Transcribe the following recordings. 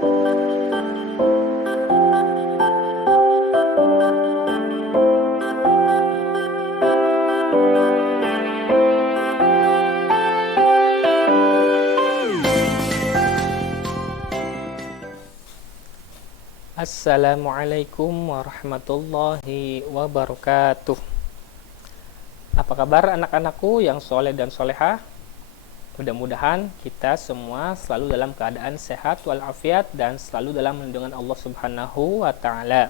Assalamualaikum warahmatullahi wabarakatuh. Apa kabar anak-anakku yang soleh dan solehah? Mudah-mudahan kita semua selalu dalam keadaan sehat walafiat dan selalu dalam lindungan Allah Subhanahu wa Ta'ala.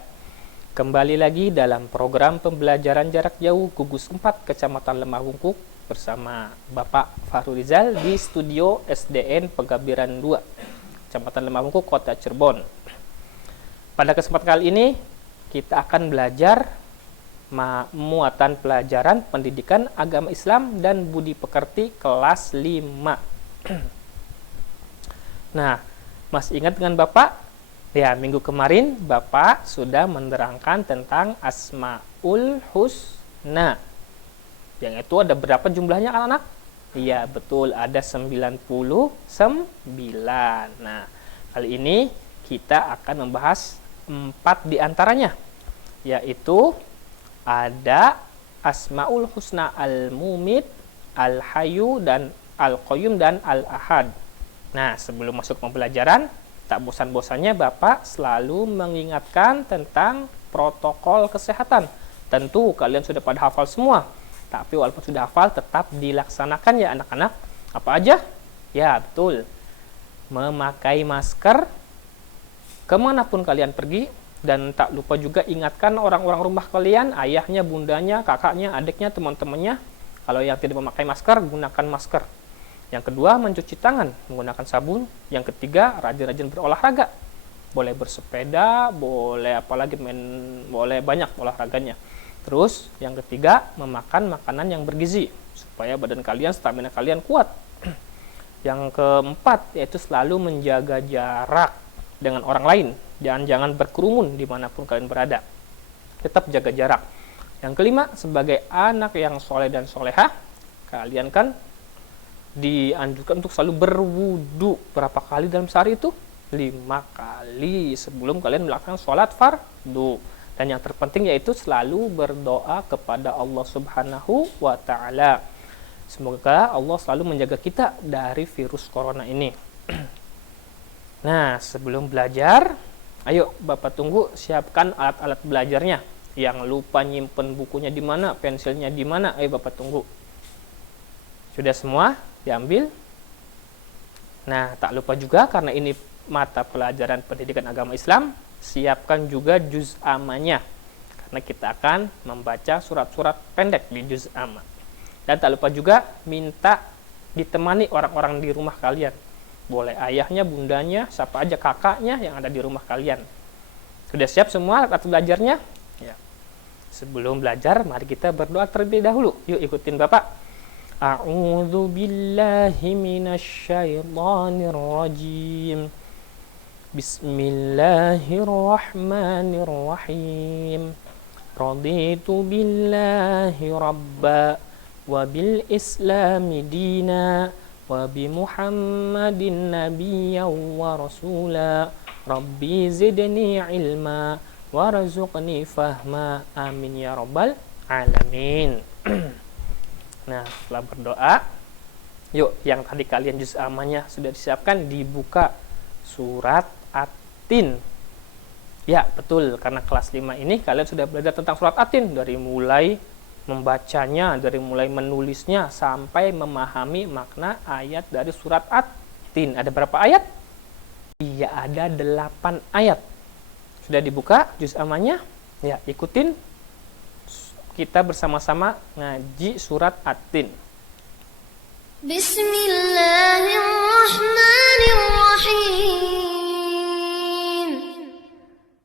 Kembali lagi dalam program pembelajaran jarak jauh Gugus 4 Kecamatan Lemah Wungkuk bersama Bapak Fahru Rizal di studio SDN Pegabiran 2, Kecamatan Lemah Wungkuk, Kota Cirebon. Pada kesempatan kali ini kita akan belajar muatan pelajaran pendidikan agama Islam dan budi pekerti kelas 5. Nah, masih ingat dengan Bapak? Ya, minggu kemarin Bapak sudah menerangkan tentang Asmaul Husna. Yang itu ada berapa jumlahnya anak-anak? Iya, betul, ada 99. Nah, kali ini kita akan membahas 4 diantaranya, yaitu ada Asmaul Husna Al-Mumit, Al-Hayyu, dan Al-Qayyum, dan Al-Ahad. Nah, sebelum masuk pembelajaran, tak bosan-bosannya Bapak selalu mengingatkan tentang protokol kesehatan. Tentu kalian sudah pada hafal semua, tapi walaupun sudah hafal tetap dilaksanakan ya anak-anak. Apa aja? Ya, betul. Memakai masker kemanapun kalian pergi, dan tak lupa juga ingatkan orang-orang rumah kalian, ayahnya, bundanya, kakaknya, adiknya, teman-temannya, kalau yang tidak memakai masker, gunakan masker. Yang kedua, mencuci tangan menggunakan sabun. Yang ketiga, rajin-rajin berolahraga. Boleh bersepeda, boleh apalagi boleh banyak olahraganya. Terus, yang ketiga, memakan makanan yang bergizi supaya badan kalian, stamina kalian kuat. Yang keempat, yaitu selalu menjaga jarak dengan orang lain, jangan berkerumun dimanapun kalian berada, tetap jaga jarak. Yang kelima, sebagai anak yang soleh dan solehah, kalian kan dianjurkan untuk selalu berwudu. Berapa kali dalam sehari itu? 5 kali sebelum kalian melakukan sholat fardu. Dan yang terpenting yaitu selalu berdoa kepada Allah Subhanahu wa Ta'ala. Semoga Allah selalu menjaga kita dari virus corona ini. Nah, sebelum belajar, ayo Bapak tunggu siapkan alat-alat belajarnya. Yang lupa nyimpen bukunya di mana, pensilnya di mana, ayo Bapak tunggu. Sudah semua diambil? Nah, tak lupa juga karena ini mata pelajaran pendidikan agama Islam, siapkan juga juz amanya. Karena kita akan membaca surat-surat pendek di juz amma. Dan tak lupa juga minta ditemani orang-orang di rumah kalian. Boleh ayahnya, bundanya, siapa aja, kakaknya yang ada di rumah kalian. Sudah siap semua alat belajarnya? Ya. Sebelum belajar, mari kita berdoa terlebih dahulu. Yuk ikutin Bapak. A'udzu billahi minasyaitonir rajim. Bismillahirrahmanirrahim. Raditu billahi rabba wa bil islami dina wa bi Muhammadin nabiyyan wa rasula rabbi zidni ilma warzuqni fahma amin ya rabbal alamin. Nah, setelah berdoa, yuk yang tadi kalian juz amanya sudah disiapkan, dibuka surat At-Tin. Ya, betul, karena kelas 5 ini kalian sudah belajar tentang surat At-Tin dari mulai membacanya, dari mulai menulisnya sampai memahami makna ayat dari surat At-Tin. Ada berapa ayat? Iya, ada 8 ayat. Sudah dibuka juz amanya? Ya, ikutin kita bersama-sama ngaji surat At-Tin. Bismillahirrahmanirrahim.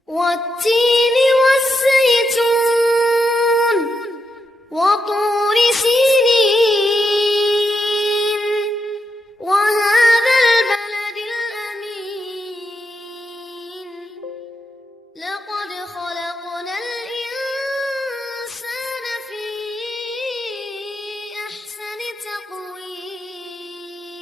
Wat-tini was-zaitun wa turi sinin wa hadzal baladil amin. Laqad khalaqnal insana fi ahsani taqwim.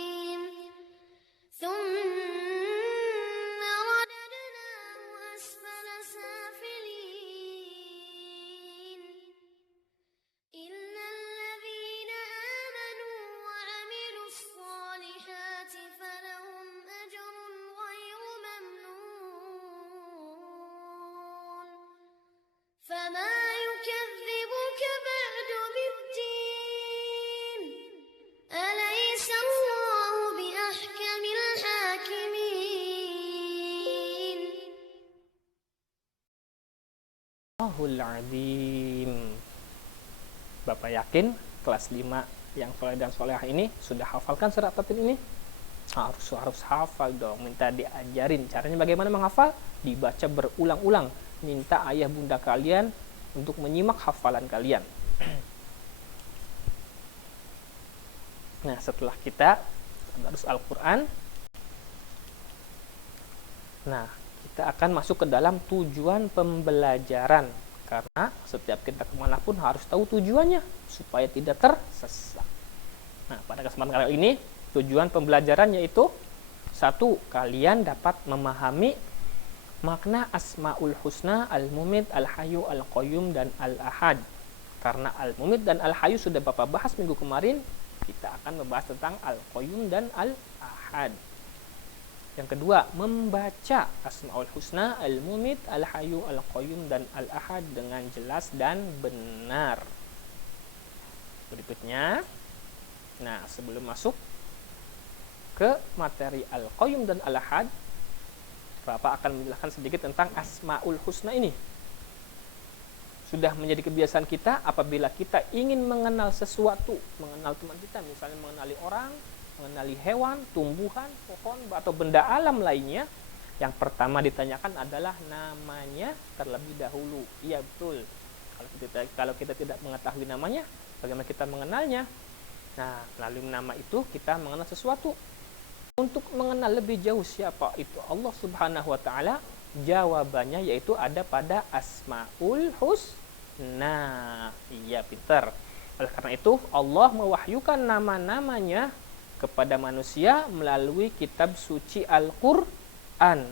Allahul Azim. Bapak yakin kelas 5 yang soleh dan solehah ini sudah hafalkan surat Tatin ini? Harus hafal dong. Minta diajarin caranya bagaimana menghafal, dibaca berulang-ulang. Minta ayah bunda kalian untuk menyimak hafalan kalian. Nah, setelah kita tadarus Al-Quran, nah kita akan masuk ke dalam tujuan pembelajaran. Karena setiap kita kemanapun harus tahu tujuannya supaya tidak tersesat. Nah, pada kesempatan kali ini tujuan pembelajaran yaitu 1. Kalian dapat memahami makna Asmaul Husna, Al-Mumit, Al-Hayyu, Al-Qayyum, dan Al-Ahad. Karena Al-Mumit dan Al-Hayyu sudah Bapak bahas minggu kemarin, kita akan membahas tentang Al-Qayyum dan Al-Ahad. Yang kedua, membaca Asmaul Husna, Al-Mumit, Al-Hayyu, Al-Qayyum, dan Al-Ahad dengan jelas dan benar. Berikutnya, nah sebelum masuk ke materi Al-Qayyum dan Al-Ahad, Bapak akan menjelaskan sedikit tentang Asmaul Husna ini. Sudah menjadi kebiasaan kita apabila kita ingin mengenal sesuatu, mengenal teman kita, misalnya mengenali orang, mengenali hewan, tumbuhan, pohon, atau benda alam lainnya, yang pertama ditanyakan adalah namanya terlebih dahulu. Iya betul. Kalau kita tidak mengetahui namanya, bagaimana kita mengenalnya? Nah, melalui nama itu kita mengenal sesuatu. Untuk mengenal lebih jauh siapa itu Allah Subhanahu wa Ta'ala, jawabannya yaitu ada pada Asmaul Husna. Iya, pintar. Oleh karena itu, Allah mewahyukan nama-namanya kepada manusia melalui kitab suci Al-Quran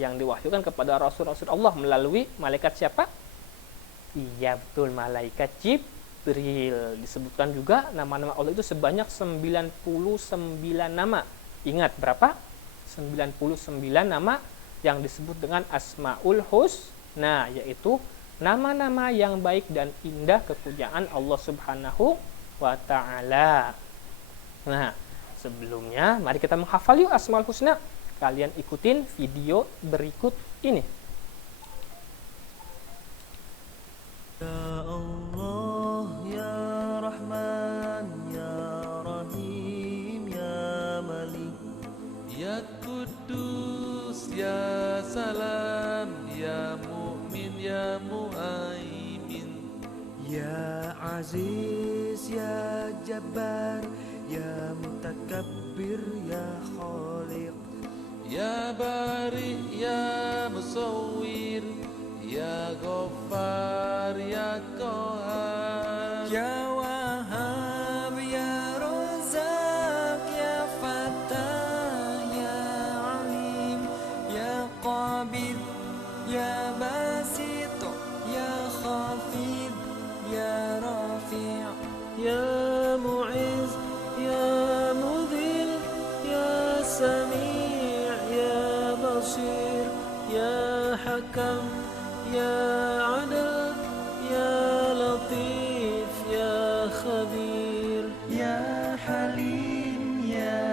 yang diwahyukan kepada Rasul-Rasul Allah melalui malaikat siapa? Iya betul, malaikat Jibril. Disebutkan juga nama-nama Allah itu sebanyak 99 nama. Ingat berapa? 99 nama yang disebut dengan Asmaul Husna, yaitu nama-nama yang baik dan indah kepunyaan Allah Subhanahu wa Ta'ala. Nah, sebelumnya, mari kita menghafal yuk Asmaul Husna. Kalian ikutin video berikut ini. Ya Allah, Ya Rahman, Ya Rahim, Ya Malik, Ya Kudus, Ya Salam, Ya Mu'min, Ya Mu'aimin, Ya Aziz, Ya Jabbar, Ya Mutakabbir, Ya Khaliq, Ya Bari, Ya Musawwir, Ya Ghaffar, Ya Qahar, Ya Wahhab, Ya Razzaq, Ya Fattah, Ya Alim, Ya Qabid, Ya Basit, Ya Khafid, Ya Rafi', Ya Mu'izz, Ya Mudhil, Ya Sami', Ya Basir, Ya Hakam, Ya Adil, Ya Latif, Ya Khabir, Ya Halim, Ya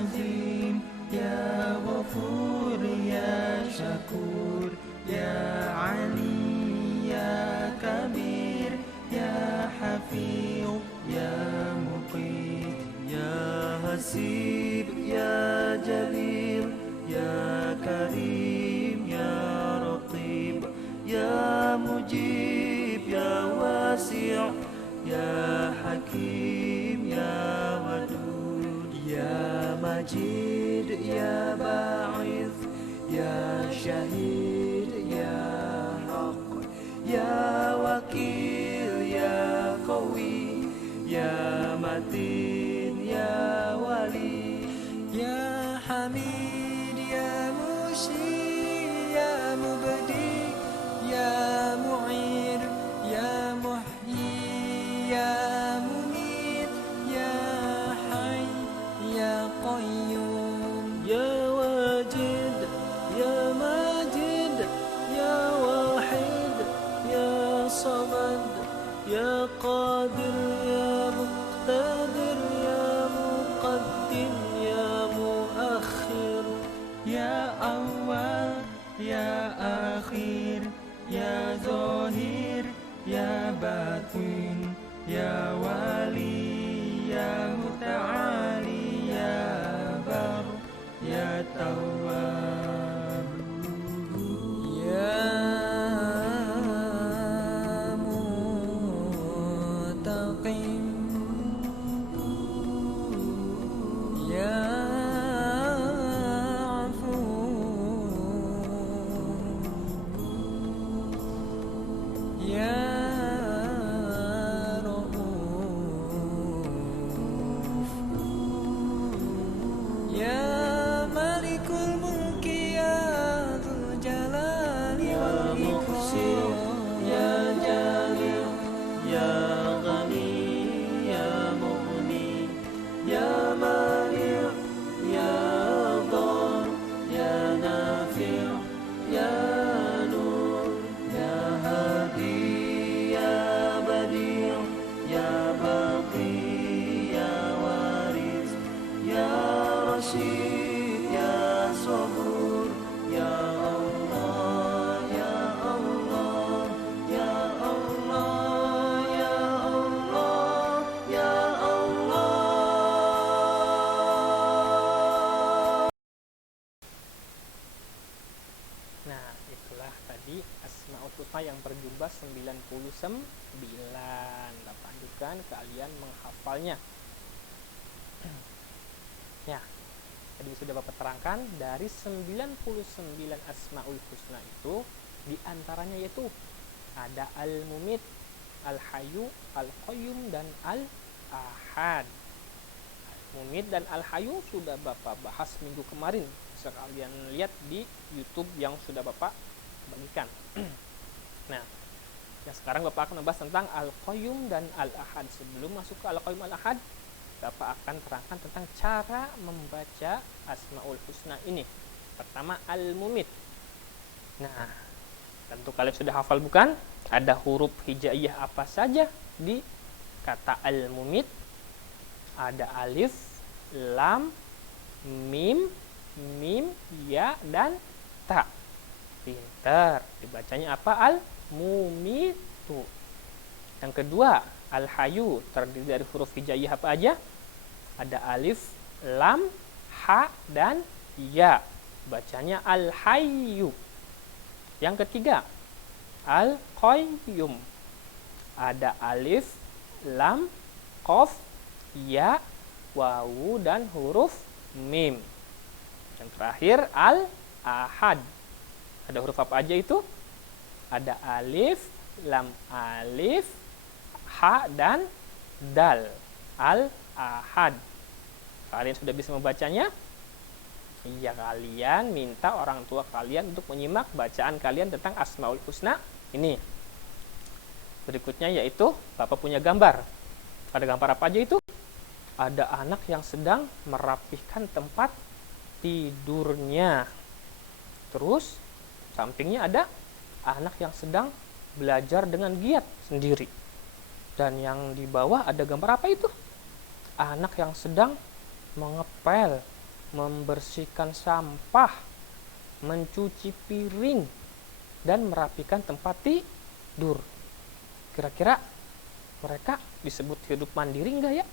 Azim, Ya Ghafur, Ya Shakur, Ya Ali, Ya Kabir, Ya Hafiz, Ya Muqit, Ya Hasib, Ya Jalil, Ya Karim, Ya Raqib, Ya Mujib, Ya Wasi', Ya Hakim, Ya Wadud, Ya Majid, Ya Ba'ith, Ya Syahid, Ya Haq, Ya Wakil, Ya Qawi, Ya Matin, Ya Wali, Ya Hamid, Ya Mushir, Ya Mubdi, Ya Mu'ir, Ya Muhyi, Ya Mumit, Ya Hayy, Ya Qayyum, Ya Wajid, Ya Majid, Ya Wahid, Ya Samad, Ya Qadir, Ya Muqtadir, Ya Muqaddim, Ya Muakhir, Ya Awal, Ya Akhir, Ya Zahir, Ya Wali, Ya Muta'ali, Ya Bar, Ya Tawwab, Ya Muttaqin, Ya Afu, Ya Rauf, Ya Malikul Mulki, Ya Dzul Jalali wal Ikram, Ya Jalil, Ya Ghani, Ya Mughni, Ya Mani', Ya Dhar, Ya Nafi', Ya Nur, Ya Hadi, Ya Badi', Ya Baqi, Ya Waris, Ya Rashid, Ya Sabur, Ya Allah, Ya Allah, Ya Allah, Ya Allah, Ya Allah. Nah, itulah tadi Asmaul Husna yang berjumlah 99. Bapak anjurkan kalian menghafalnya. Ya, tadi sudah Bapak terangkan dari 99 Asmaul Husna itu diantaranya yaitu ada Al-Mumit, Al-Hayyu, Al-Qayyum, dan Al-Ahad. Mumit dan Al-Hayyu sudah Bapak bahas minggu kemarin. Bisa kalian lihat di YouTube yang sudah Bapak bagikan. Nah, yang sekarang Bapak akan membahas tentang Al-Qayyum dan Al-Ahad. Sebelum masuk ke Al-Qayyum Al-Ahad, Bapak akan terangkan tentang cara membaca Asmaul Husna ini. Pertama, Al-Mumit. Nah, tentu kalian sudah hafal bukan? Ada huruf hijaiyah apa saja di kata Al-Mumit? Ada alif, lam, mim, ya, dan ta. Pinter. Dibacanya apa? Al-Mumitu. Yang kedua, Al-Hayyu. Terdiri dari huruf hijaiyah apa aja? Ada alif, lam, ha, dan ya. Bacanya Al-Hayyu. Yang ketiga, Al-Qayyum. Ada alif, lam, qaf, ya, wawu, dan huruf mim. Yang terakhir Al-Ahad. Ada huruf apa aja itu? Ada alif, lam alif, ha, dan dal. Al-Ahad. Kalian sudah bisa membacanya? Iya, kalian minta orang tua kalian untuk menyimak bacaan kalian tentang Asmaul Husna ini. Berikutnya yaitu Bapak punya gambar. Ada gambar apa aja itu? Ada anak yang sedang merapihkan tempat tidurnya. Terus sampingnya ada anak yang sedang belajar dengan giat sendiri. Dan yang di bawah ada gambar apa itu? Anak yang sedang mengepel, membersihkan sampah, mencuci piring, dan merapikan tempat tidur. Kira-kira mereka disebut hidup mandiri enggak ya?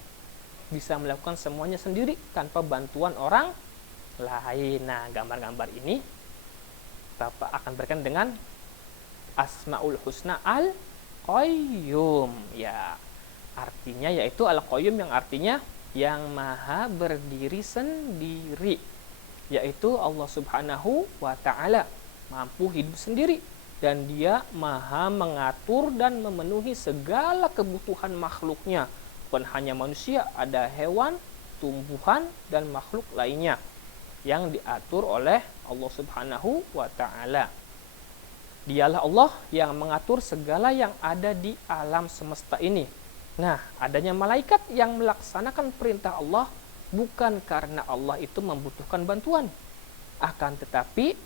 Bisa melakukan semuanya sendiri tanpa bantuan orang lain. Nah, gambar-gambar ini Bapak akan berikan dengan Asmaul Husna Al-Qayyum. Ya, artinya yaitu Al-Qayyum yang artinya yang maha berdiri sendiri. Yaitu Allah Subhanahu wa Ta'ala mampu hidup sendiri. Dan dia maha mengatur dan memenuhi segala kebutuhan makhluknya. Bukan hanya manusia, ada hewan, tumbuhan, dan makhluk lainnya yang diatur oleh Allah Subhanahu wa Ta'ala. Dialah Allah yang mengatur segala yang ada di alam semesta ini. Nah, adanya malaikat yang melaksanakan perintah Allah bukan karena Allah itu membutuhkan bantuan. Akan tetapi,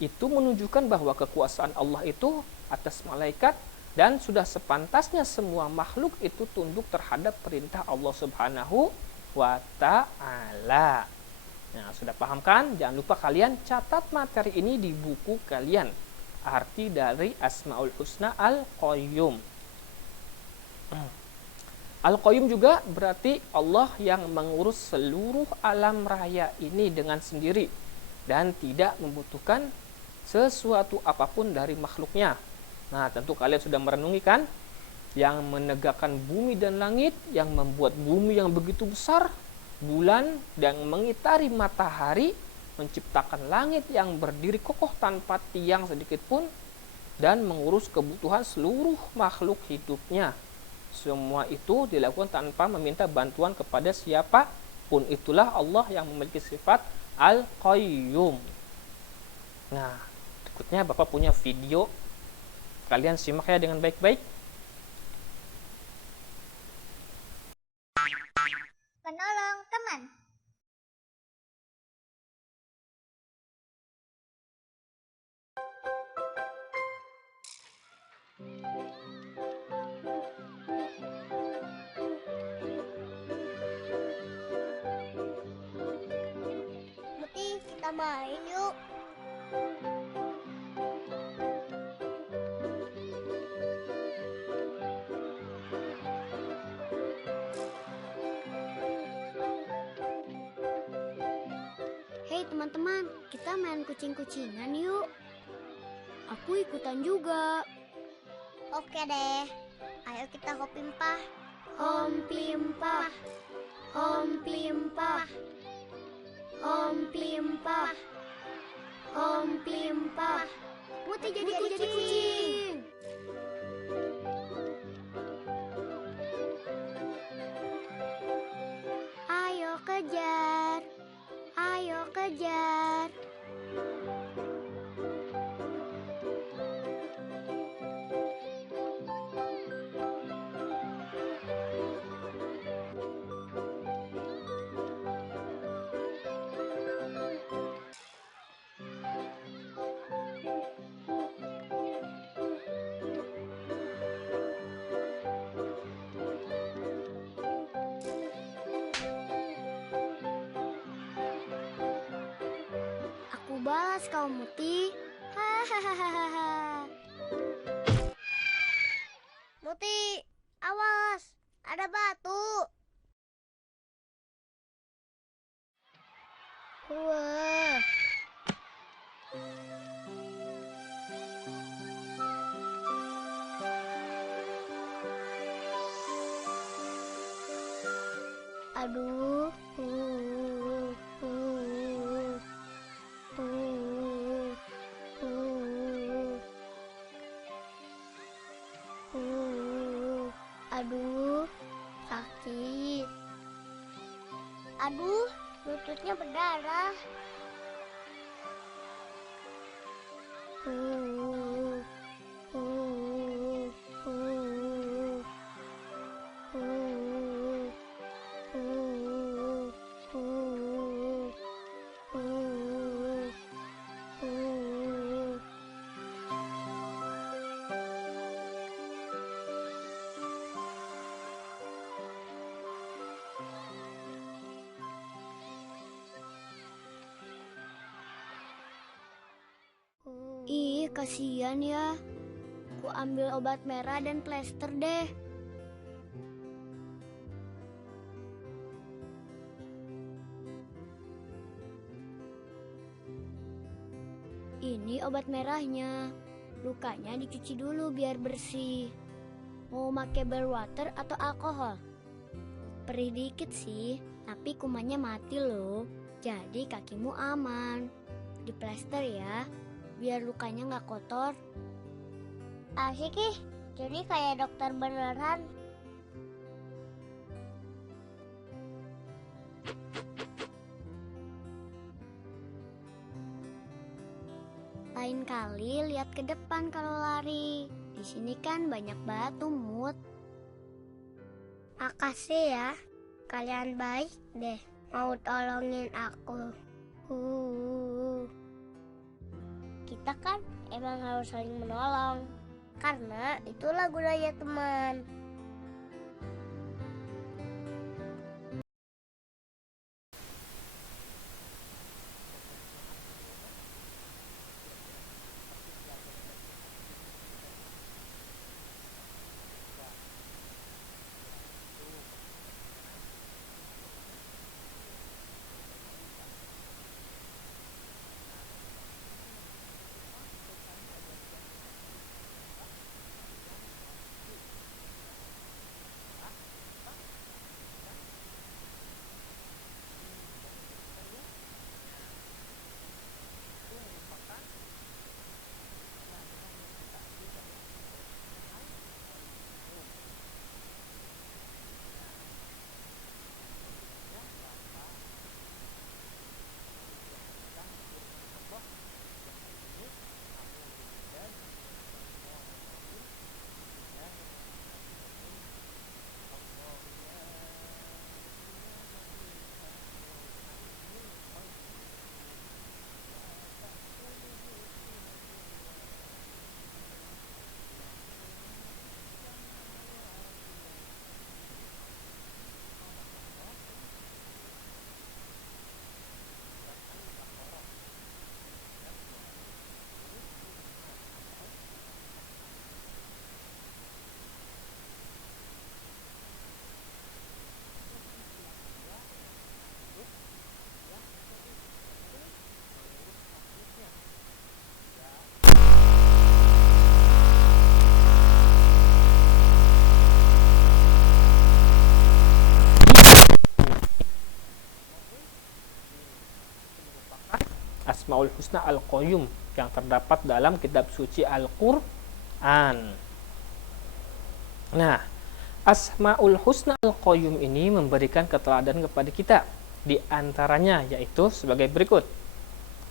itu menunjukkan bahwa kekuasaan Allah itu atas malaikat dan sudah sepantasnya semua makhluk itu tunduk terhadap perintah Allah Subhanahu wa Ta'ala. Nah, sudah paham kan? Jangan lupa kalian catat materi ini di buku kalian. Arti dari Asmaul Husna Al-Qayyum. Al-Qayyum juga berarti Allah yang mengurus seluruh alam raya ini dengan sendiri dan tidak membutuhkan sesuatu apapun dari makhluknya. Nah, tentu kalian sudah merenungi kan? Yang menegakkan bumi dan langit, yang membuat bumi yang begitu besar, bulan, dan mengitari matahari, menciptakan langit yang berdiri kokoh tanpa tiang sedikit pun, dan mengurus kebutuhan seluruh makhluk hidupnya. Semua itu dilakukan tanpa meminta bantuan kepada siapapun. Itulah Allah yang memiliki sifat Al-Qayyum. Nah, berikutnya Bapak punya video. Kalian simak ya dengan baik-baik. Penolong teman. Muti, kita main yuk. Hei teman-teman, kita main kucing-kucingan yuk. Aku ikutan juga. Oke deh, ayo kita hopimpah. Hopimpah, hopimpah, hopimpah, hopimpah. Muti jadi kucing. Ayo kejar, ayo kejar. Aku balas kau Muti. Hahaha. Muti, awas, ada batu. Wah. Aduh. Aduh, sakit. Aduh, lututnya berdarah. Ih, kasihan ya. Ku ambil obat merah dan plester deh. Ini obat merahnya. Lukanya dicuci dulu biar bersih. Mau pakai bar water atau alkohol? Perih dikit sih, tapi kumannya mati loh. Jadi kakimu aman. Diplester ya, biar lukanya nggak kotor. Asik ih, jadi kayak dokter beneran. Lain kali lihat ke depan kalau lari. Di sini kan banyak batu, Mut. Makasih ya, kalian baik deh. Mau tolongin aku. Kita kan emang harus saling menolong. Karena itulah gunanya teman. Asmaul Husna Al-Qayyum yang terdapat dalam kitab suci Al-Qur'an. Nah, Asmaul Husna Al-Qayyum ini memberikan keteladanan kepada kita. Di antaranya yaitu sebagai berikut.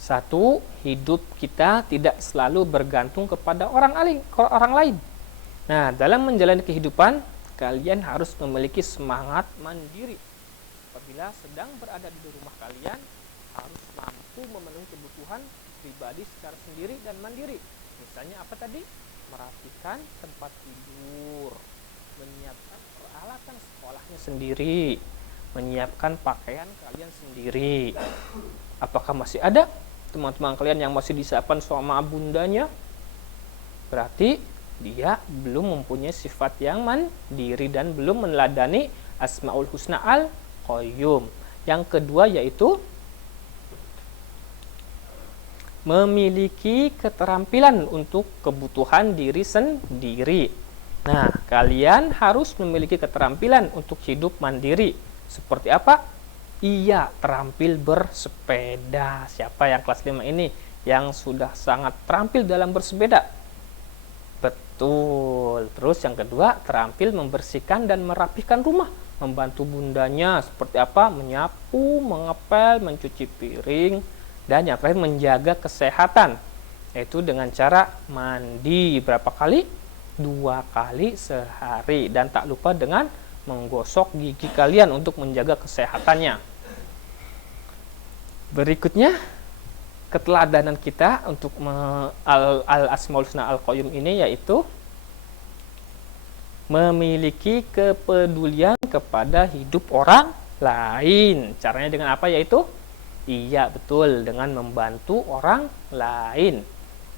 1. Hidup kita tidak selalu bergantung kepada orang lain. Nah, dalam menjalani kehidupan, kalian harus memiliki semangat mandiri. Apabila sedang berada di rumah kalian, harus mampu memenuhi kebutuhan pribadi secara sendiri dan mandiri. Misalnya apa tadi? Merapikan tempat tidur, menyiapkan peralatan sekolahnya sendiri, menyiapkan pakaian kalian sendiri. Apakah masih ada teman-teman kalian yang masih disiapkan sama bundanya? Berarti dia belum mempunyai sifat yang mandiri dan belum meneladani Asmaul Husna Al-Qayyum. Yang kedua yaitu memiliki keterampilan untuk kebutuhan diri sendiri. Nah, kalian harus memiliki keterampilan untuk hidup mandiri. Seperti apa? Iya, terampil bersepeda. Siapa yang kelas 5 ini yang sudah sangat terampil dalam bersepeda? Betul. Terus yang kedua, terampil membersihkan dan merapihkan rumah. Membantu bundanya seperti apa? Menyapu, mengepel, mencuci piring, dan yang terakhir menjaga kesehatan, yaitu dengan cara mandi berapa kali? 2 kali sehari. Dan tak lupa dengan menggosok gigi kalian untuk menjaga kesehatannya. Berikutnya, keteladanan kita untuk Al-Asmaul Husna Al-Qayyum ini yaitu memiliki kepedulian kepada hidup orang lain. Caranya dengan apa yaitu? Iya, betul, dengan membantu orang lain,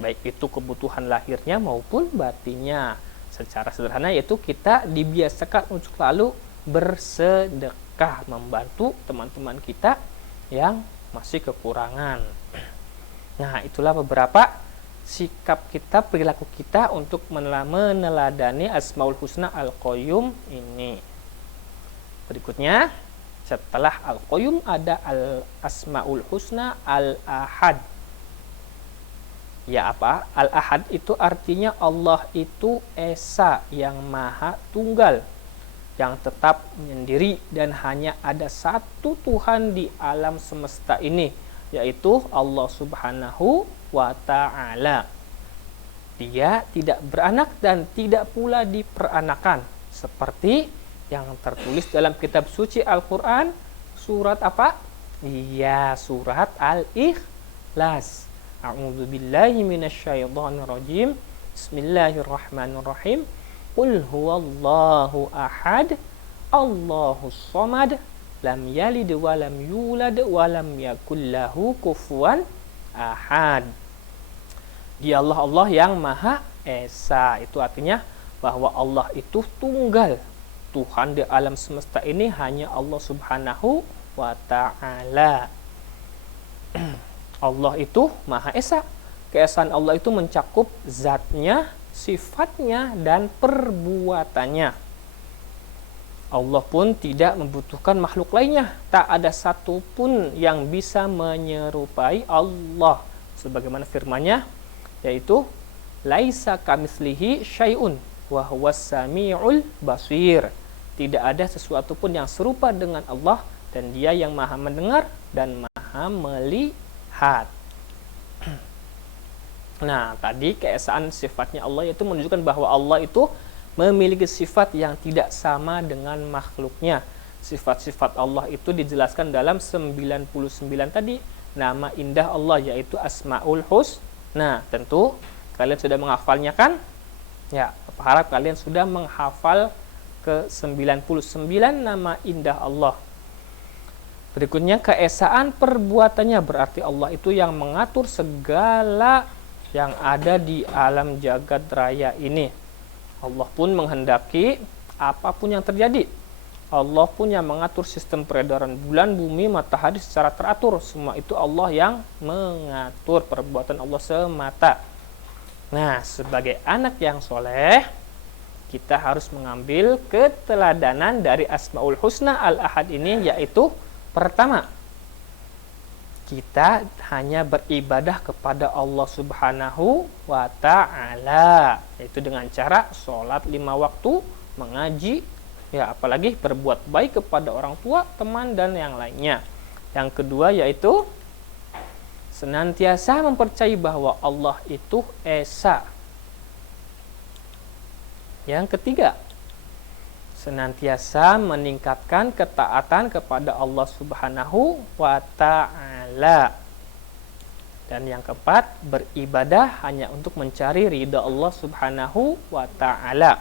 baik itu kebutuhan lahirnya maupun batinnya. Secara sederhana yaitu kita dibiasakan untuk selalu bersedekah, membantu teman-teman kita yang masih kekurangan. Nah, itulah beberapa sikap kita, perilaku kita untuk meneladani Asmaul Husna Al-Qayyum ini. Berikutnya, setelah Al-Qayyum ada Al-Asmaul Husna Al-Ahad. Ya apa? Al-Ahad itu artinya Allah itu Esa, yang maha tunggal, yang tetap menyendiri dan hanya ada satu Tuhan di alam semesta ini, yaitu Allah Subhanahu wa Ta'ala. Dia tidak beranak dan tidak pula diperanakan, seperti yang tertulis dalam kitab suci Al-Quran. Surat apa? Iya, surat Al-Ikhlas. A'udzubillahi minasyaitonirrajim. Bismillahirrahmanirrahim. Qul huwallahu ahad, Allahus samad, lam yalid wa lam yulad wa lam yakul lahu kufuwan ahad. Dia Allah yang Maha Esa. Itu artinya bahwa Allah itu tunggal. Tuhan di alam semesta ini hanya Allah Subhanahu wa Ta'ala. Allah itu Maha Esa. Keesaan Allah itu mencakup zatnya, sifatnya, dan perbuatannya. Allah pun tidak membutuhkan makhluk lainnya. Tak ada satupun yang bisa menyerupai Allah. Sebagaimana firman-Nya, yaitu laisa kamitslihi syai'un wa huwas samiul basir. Tidak ada sesuatu pun yang serupa dengan Allah, dan Dia yang maha mendengar dan maha melihat. Nah, tadi keesaan sifatnya Allah itu menunjukkan bahwa Allah itu memiliki sifat yang tidak sama dengan makhluknya. Sifat-sifat Allah itu dijelaskan dalam 99 tadi nama indah Allah, yaitu Asmaul Husna. Tentu kalian sudah menghafalnya kan? Ya, harap kalian sudah menghafal ke 99 nama indah Allah. Berikutnya, keesaan perbuatannya, berarti Allah itu yang mengatur segala yang ada di alam jagat raya ini. Allah pun menghendaki apapun yang terjadi. Allah pun yang mengatur sistem peredaran bulan, bumi, matahari secara teratur. Semua itu Allah yang mengatur, perbuatan Allah semata. Nah, sebagai anak yang soleh, kita harus mengambil keteladanan dari Asmaul Husna Al-Ahad ini, yaitu pertama, kita hanya beribadah kepada Allah Subhanahu wa ta'ala, yaitu dengan cara sholat 5 waktu, mengaji, ya apalagi berbuat baik kepada orang tua, teman, dan yang lainnya. Yang kedua yaitu senantiasa mempercayai bahwa Allah itu esa. Yang ketiga, senantiasa meningkatkan ketaatan kepada Allah Subhanahu wa ta'ala. Dan yang keempat, beribadah hanya untuk mencari ridha Allah Subhanahu wa ta'ala.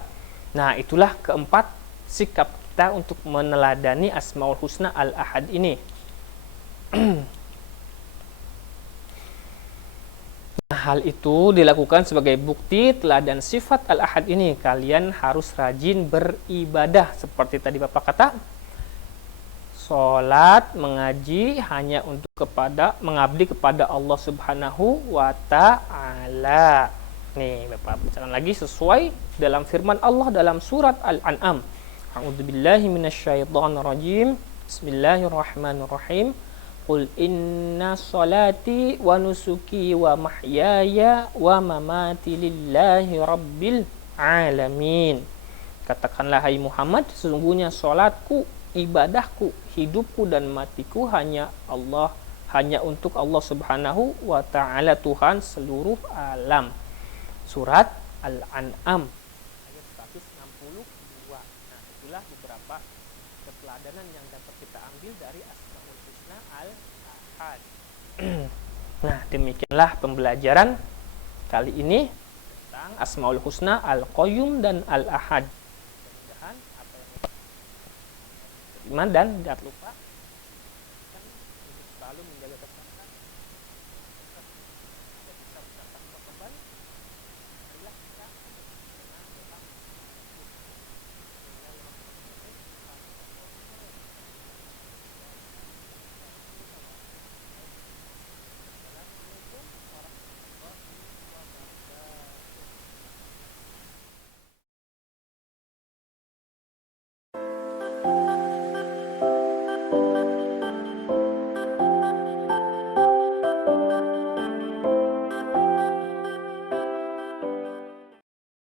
Nah, itulah keempat sikap kita untuk meneladani Asmaul Husna Al-Ahad ini. Hal itu dilakukan sebagai bukti teladan sifat Al-Ahad ini. Kalian harus rajin beribadah. Seperti tadi Bapak kata, sholat, mengaji hanya untuk mengabdi kepada Allah Subhanahu wa ta'ala. Nih Bapak bacakan lagi sesuai dalam firman Allah dalam surat Al-An'am. A'udzubillahi minasyaitonirrajim. Bismillahirrahmanirrahim. Qul inna salati wa nusuki wa mahyaya wa mamati lillahi rabbil alamin. Katakanlah hai Muhammad, sesungguhnya salatku, ibadahku, hidupku dan matiku hanya untuk Allah Subhanahu wa ta'ala, Tuhan seluruh alam. Surat Al-An'am ayat 162. Nah, itulah beberapa keteladanan yang dapat kita ambil dari Asmaul Husna Al-Ahad. Nah, demikianlah pembelajaran kali ini tentang Asmaul Husna Al-Qayyum dan Al-Ahad. Mudah-mudahan apa yang terima dan jangan lupa untuk selalu